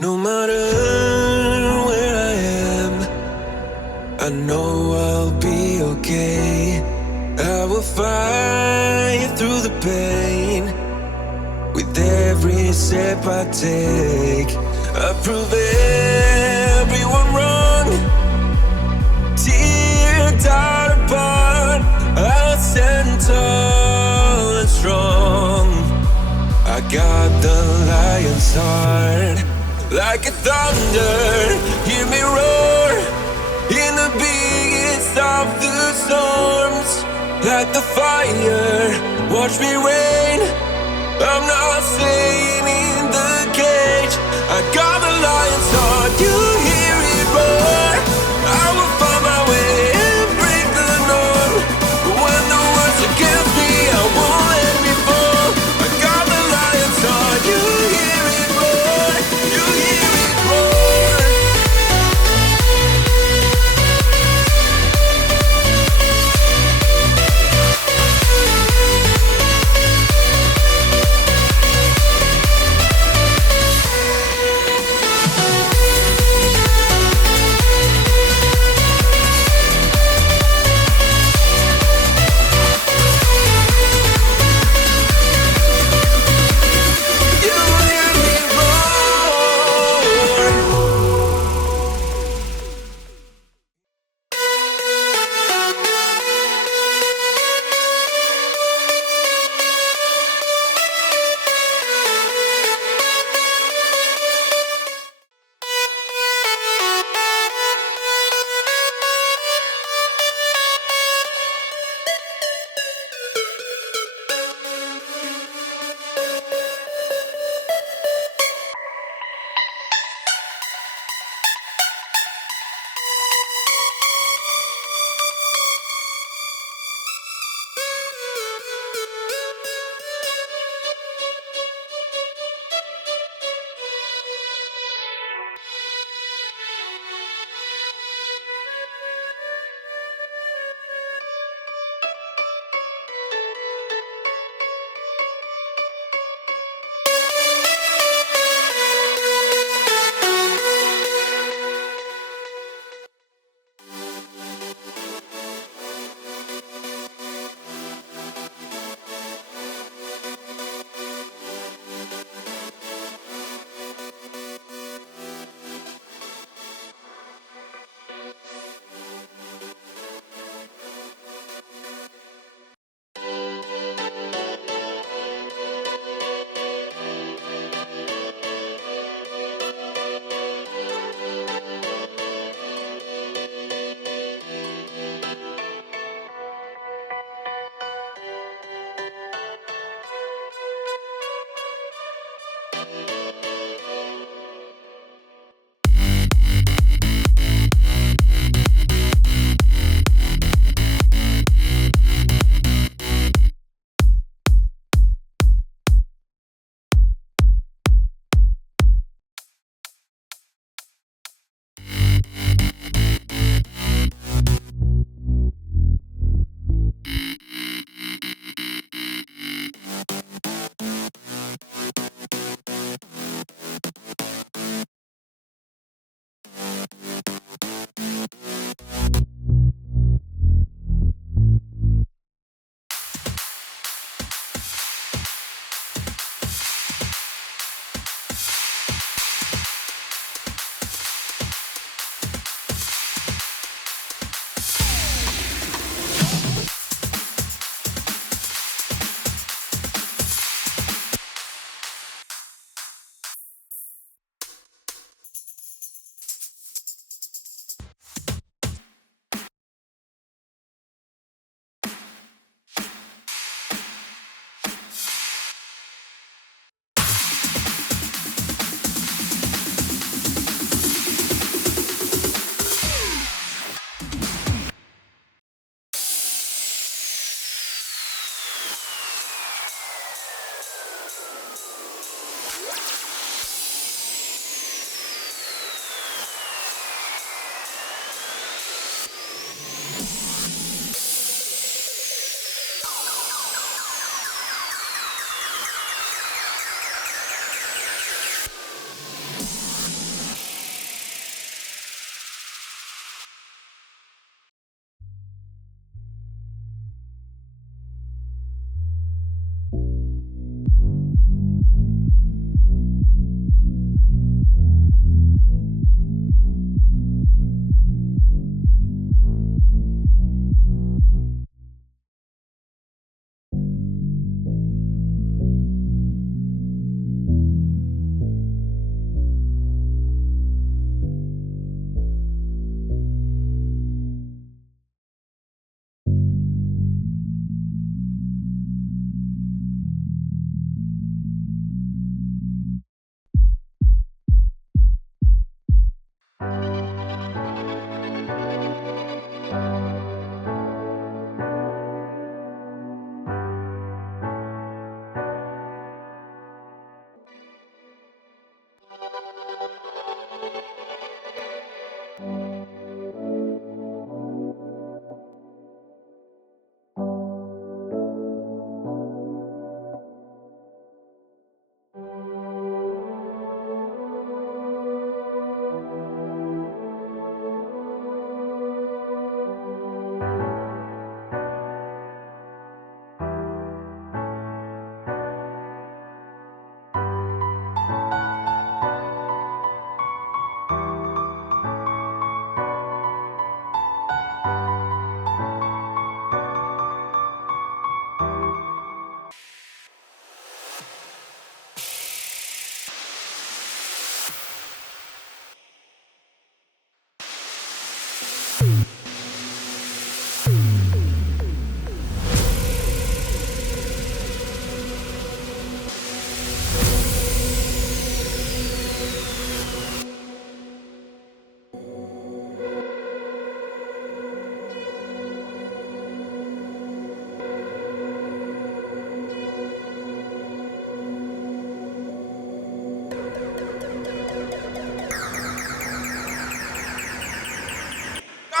No matter where I am, I know I'll be okay. I will fight through the pain with every step I take. I prove everyone wrong, tear down apart. I'll stand tall and strong. I got the lion's heart. Like a thunder, hear me roar in the biggest of the storms. Like the fire, watch me rain. I'm not staying in the cage. I got the lion's heart, you hear it roar. I will find my way and break the norm. But when the world's against me, I won't let me fall. I got the lion's heart, you hear it roar. You hear it roar.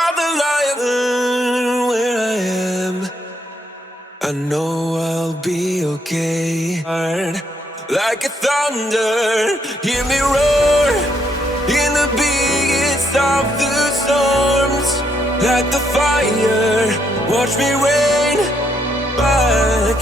I'm the lion where I am. I know I'll be okay. Like a thunder, hear me roar in the biggest of the storms. Like the fire, watch me rain back.